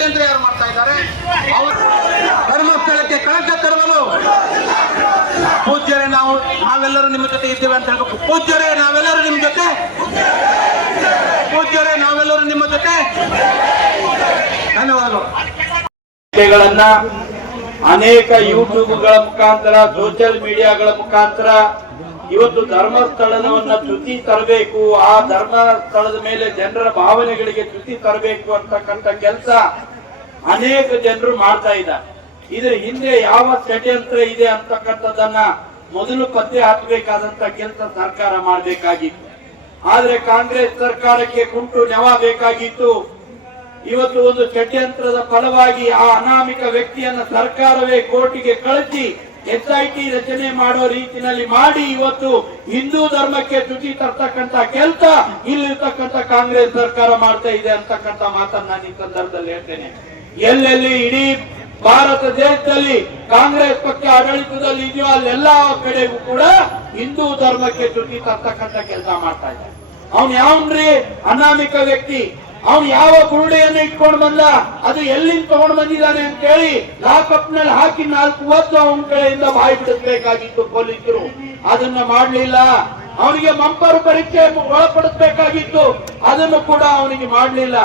ಷಡ್ಯಂತ್ರ ಯಾರು ಮಾಡ್ತಾ ಇದ್ದಾರೆ? ಧರ್ಮಸ್ಥಳಕ್ಕೆ ಕಳಂಕ ತರುವುದು. ಪೂಜ್ಯರೇ, ನಾವೆಲ್ಲರೂ ನಿಮ್ಮ ಜೊತೆ ಇದ್ದೇವೆ ಅಂತ ಹೇಳ್ಬೇಕು. ಪೂಜ್ಯರೇ, ನಾವೆಲ್ಲರೂ ನಿಮ್ಮ ಜೊತೆ. ಪೂಜ್ಯರೇ, ನಾವೆಲ್ಲರೂ ನಿಮ್ಮ ಜೊತೆ. ಧನ್ಯವಾದಗಳು. ಅನೇಕ ಯೂಟ್ಯೂಬ್ಗಳ ಮುಖಾಂತರ, ಸೋಷಿಯಲ್ ಮೀಡಿಯಾಗಳ ಮುಖಾಂತರ ಇವತ್ತು ಧರ್ಮಸ್ಥಳವನ್ನ ಚ್ಯುತಿ ತರಬೇಕು, ಆ ಧರ್ಮಸ್ಥಳದ ಮೇಲೆ ಜನರ ಭಾವನೆಗಳಿಗೆ ಚ್ಯುತಿ ತರಬೇಕು ಅಂತಕ್ಕಂಥ ಕೆಲಸ ಅನೇಕ ಜನರು ಮಾಡ್ತಾ ಇದ್ದಾರೆ. ಇದ್ರ ಹಿಂದೆ ಯಾವ ಷಡ್ಯಂತ್ರ ಇದೆ ಅಂತಕ್ಕಂಥದ್ದನ್ನ ಮೊದಲು ಪತ್ತೆ ಹಚ್ಚಬೇಕಾದಂತ ಕೆಲಸ ಸರ್ಕಾರ ಮಾಡಬೇಕಾಗಿತ್ತು. ಆದ್ರೆ ಕಾಂಗ್ರೆಸ್ ಸರ್ಕಾರಕ್ಕೆ ಕುಂಟು ನೆವ ಬೇಕಾಗಿತ್ತು. ಇವತ್ತು ಒಂದು ಷಡ್ಯಂತ್ರದ ಫಲವಾಗಿ ಆ ಅನಾಮಿಕ ವ್ಯಕ್ತಿಯನ್ನ ಸರ್ಕಾರವೇ ಕೋರ್ಟಿಗೆ ಕಳಿಸಿ SIT ರಚನೆ ಮಾಡೋ ರೀತಿಯಲ್ಲಿ ಮಾಡಿ ಇವತ್ತು ಹಿಂದೂ ಧರ್ಮಕ್ಕೆ ಚ್ಯುತಿ ತರ್ತಕ್ಕಂತ ಕೆಲಸ ಇಲ್ಲಿರ್ತಕ್ಕಂಥ ಕಾಂಗ್ರೆಸ್ ಸರ್ಕಾರ ಮಾಡ್ತಾ ಇದೆ ಅಂತಕ್ಕಂಥ ಮಾತನ್ನ ನಾನು ಈ ಸಂದರ್ಭದಲ್ಲಿ ಹೇಳ್ತೇನೆ. ಎಲ್ಲೆಲ್ಲಿ ಇಡೀ ಭಾರತ ದೇಶದಲ್ಲಿ ಕಾಂಗ್ರೆಸ್ ಪಕ್ಷ ಆಡಳಿತದಲ್ಲಿ ಇದೆಯೋ ಅಲ್ಲೆಲ್ಲಾ ಕಡೆಗೂ ಕೂಡ ಹಿಂದೂ ಧರ್ಮಕ್ಕೆ ಚ್ಯುತಿ ತರ್ತಕ್ಕಂಥ ಕೆಲಸ ಮಾಡ್ತಾ ಇದ್ದಾರೆ. ಅವನ್ ಯಾವನ್ರಿ ಅನಾಮಿಕ ವ್ಯಕ್ತಿ? ಅವನು ಯಾವ ಬುರುಡೆಯನ್ನು ಇಟ್ಕೊಂಡು ಬಂದ, ಅದು ಎಲ್ಲಿಂದ ತಗೊಂಡು ಬಂದಿದ್ದಾನೆ ಅಂತ ಹೇಳಿ ಲಾಕಪ್ ನಲ್ಲಿ ಹಾಕಿ 4 ವರ್ಷ ಅವನ ಕಡೆಯಿಂದ ಬಾಯಿ ಬಿಡಿಸಬೇಕಾಗಿತ್ತು ಪೊಲೀಸರು. ಅದನ್ನ ಮಾಡ್ಲಿಲ್ಲ. ಅವನಿಗೆ ಮಂಪರು ಪರೀಕ್ಷೆ ಒಳಪಡಿಸಬೇಕಾಗಿತ್ತು, ಅದನ್ನು ಕೂಡ ಅವನಿಗೆ ಮಾಡ್ಲಿಲ್ಲ.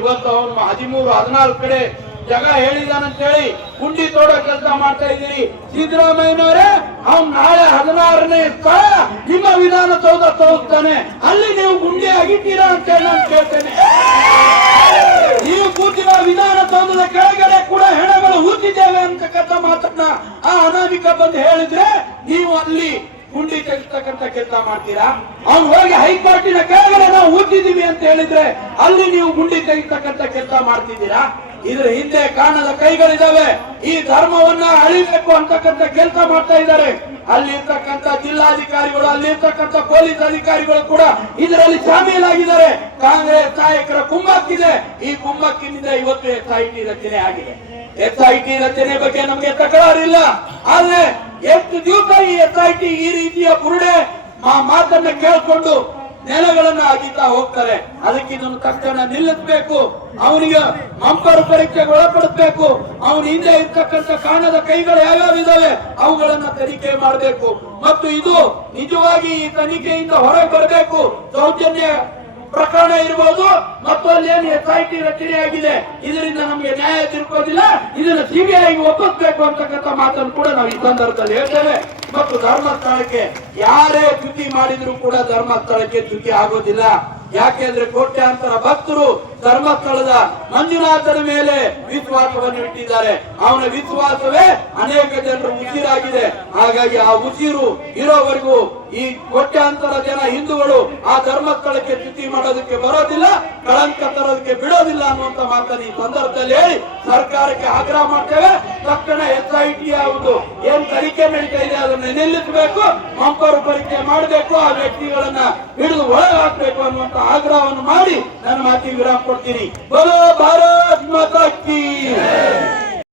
ಇವತ್ತು ಅವನು 13-14 ಕಡೆ ಜಗ ಹೇಳಿದಾನಂತ ಹೇಳಿ ಗುಂಡಿ ತೋಡೋ ಕೆಲಸ ಮಾಡ್ತಾ ಇದ್ದೀರಿ. ಸಿದ್ದರಾಮಯ್ಯನವರೇ, ಅವ್ನು ನಾಳೆ 16ನೇ ಸ್ಥಳ ನಿಮ್ಮ ವಿಧಾನಸೌಧ ತೋರಿಸ್ತಾನೆ, ಅಲ್ಲಿ ನೀವು ಗುಂಡಿ ಆಗಿದ್ದೀರಾ ಅಂತ ಹೇಳಿ ನಾನು ಕೇಳ್ತೇನೆ. ನೀವು ಕೂತಿನ ವಿಧಾನಸೌಧದ ಕೆಳಗಡೆ ಕೂಡ ಹೆಣಗಳು ಹೂತಿದ್ದೇವೆ ಅಂತಕ್ಕಂಥ ಮಾತನ್ನ ಆ ಅನಾಮಿಕ ಬಂದು ಹೇಳಿದ್ರೆ ನೀವು ಅಲ್ಲಿ ಗುಂಡಿ ತೆಗಿಸ್ತಕ್ಕಂಥ ಕೆಲಸ ಮಾಡ್ತೀರಾ? ಅವ್ನು ಹೋಗಿ ಹೈಕೋರ್ಟಿನ ಕೆಳಗಡೆ ನಾವು ಹೂತಿದ್ದೀವಿ ಅಂತ ಹೇಳಿದ್ರೆ ಅಲ್ಲಿ ನೀವು ಗುಂಡಿ ತೆಗಿಸ್ತಕ್ಕಂಥ ಕೆಲಸ ಮಾಡ್ತಿದ್ದೀರಾ? ಇದ್ರ ಹಿಂದೆ ಕಾಣದ ಕೈಗಳಿದಾವೆ. ಈ ಧರ್ಮವನ್ನ ಅಳಿಬೇಕು ಅಂತಕ್ಕಂಥ ಕೆಲಸ ಮಾಡ್ತಾ ಇದ್ದಾರೆ. ಅಲ್ಲಿರ್ತಕ್ಕಂಥ ಜಿಲ್ಲಾಧಿಕಾರಿಗಳು, ಅಲ್ಲಿರ್ತಕ್ಕಂಥ ಪೊಲೀಸ್ ಅಧಿಕಾರಿಗಳು ಕೂಡ ಇದರಲ್ಲಿ ಶಾಮೀಲಾಗಿದ್ದಾರೆ. ಕಾಂಗ್ರೆಸ್ ನಾಯಕರ ಕುಮ್ಮಕ್ಕಿದೆ. ಈ ಕುಮ್ಮಕ್ಕಿನಿಂದ ಇವತ್ತು SIT ರಚನೆ ಆಗಿದೆ. SIT ರಚನೆ ಬಗ್ಗೆ ನಮಗೆ ತಕರಾರಿಲ್ಲ. ಆದ್ರೆ ಎಷ್ಟು ದಿವಸ ಈ SIT ಈ ರೀತಿಯ ಬುರುಡೆ ಮಾತನ್ನ ಕೇಳ್ಕೊಂಡು ನೆಲಗಳನ್ನ ಅಗಿತಾ ಹೋಗ್ತಾರೆ? ಅದಕ್ಕೆ ಇದನ್ನು ತಕ್ಷಣ ನಿಲ್ಲಿಸಬೇಕು. ಅವನಿಗೆ ಮಂಪರು ಪರೀಕ್ಷೆಗೆ ಒಳಪಡಿಸಬೇಕು. ಅವನ ಹಿಂದೆ ಇರ್ತಕ್ಕಂಥ ಕಾಣದ ಕೈಗಳು ಯಾವ್ಯಾವ ಇದಾವೆ ಅವುಗಳನ್ನ ತನಿಖೆ ಮಾಡಬೇಕು. ಮತ್ತು ಇದು ನಿಜವಾಗಿ ಈ ತನಿಖೆಯಿಂದ ಹೊರಗೆ ಬರಬೇಕು. ಸೌಜನ್ಯ ಪ್ರಕರಣ ಇರಬಹುದು ಮತ್ತು ಅಲ್ಲಿ ಏನು SIT ರಚನೆ ಆಗಿದೆ, ಇದರಿಂದ ನಮಗೆ ನ್ಯಾಯ ತಿರುಕೋದಿಲ್ಲ. ಇದನ್ನ CBI ಒಪ್ಪಿಸಬೇಕು ಅಂತಕ್ಕಂಥ ಮಾತನ್ನು ಕೂಡ ನಾವು ಈ ಸಂದರ್ಭದಲ್ಲಿ ಹೇಳ್ತೇವೆ. ಮತ್ತು ಧರ್ಮಸ್ಥಳಕ್ಕೆ ಯಾರೇ ಚ್ಯುತಿ ಮಾಡಿದ್ರು ಕೂಡ ಧರ್ಮಸ್ಥಳಕ್ಕೆ ಚ್ಯುತಿ ಆಗೋದಿಲ್ಲ. ಯಾಕೆಂದ್ರೆ ಕೋಟ್ಯಾಂತರ ಭಕ್ತರು ಧರ್ಮಸ್ಥಳದ ಮಂಜುನಾಥನ ಮೇಲೆ ವಿಶ್ವಾಸವನ್ನು ಇಟ್ಟಿದ್ದಾರೆ. ಅವನ ವಿಶ್ವಾಸವೇ ಅನೇಕ ಜನರು ಉಸಿರಾಗಿದೆ. ಹಾಗಾಗಿ ಆ ಉಸಿರು ಇರೋವರೆಗೂ ಈ ಕೋಟ್ಯಾಂತರ ಜನ ಹಿಂದೂಗಳು ಆ ಧರ್ಮಸ್ಥಳಕ್ಕೆ ಚ್ಯುತಿ ಮಾಡೋದಕ್ಕೆ ಬರೋದಿಲ್ಲ, ಕಳಂಕ ತರೋದಕ್ಕೆ ಬಿಡೋದಿಲ್ಲ ಅನ್ನುವಂತ ಮಾತನ್ನು ಈ ಸಂದರ್ಭದಲ್ಲಿ ಹೇಳಿ ಸರ್ಕಾರಕ್ಕೆ ಆಗ್ರಹ ಮಾಡ್ತೇವೆ. ತಕ್ಷಣ SIT ಯಾವುದು ಏನ್ ತನಿಖೆ ನಡೀತಾ ಇದೆ ಅದನ್ನ ನಿಲ್ಲಿಸಬೇಕು, ಮಂಪರು ಪರೀಕ್ಷೆ ಮಾಡಬೇಕು, ಆ ವ್ಯಕ್ತಿಗಳನ್ನ ಹಿಡಿದು ಒಳಗೆ ಹಾಕಬೇಕು ಅನ್ನುವಂತ ಆಗ್ರಹವನ್ನು ಮಾಡಿ ನನ್ನ ಮಾತಿಗೆ ವಿರಾಮ ಕೊಡ್ತೀನಿ. ಬೋಲೋ ಭಾರತ್ ಮಾತಾ ಕೀ.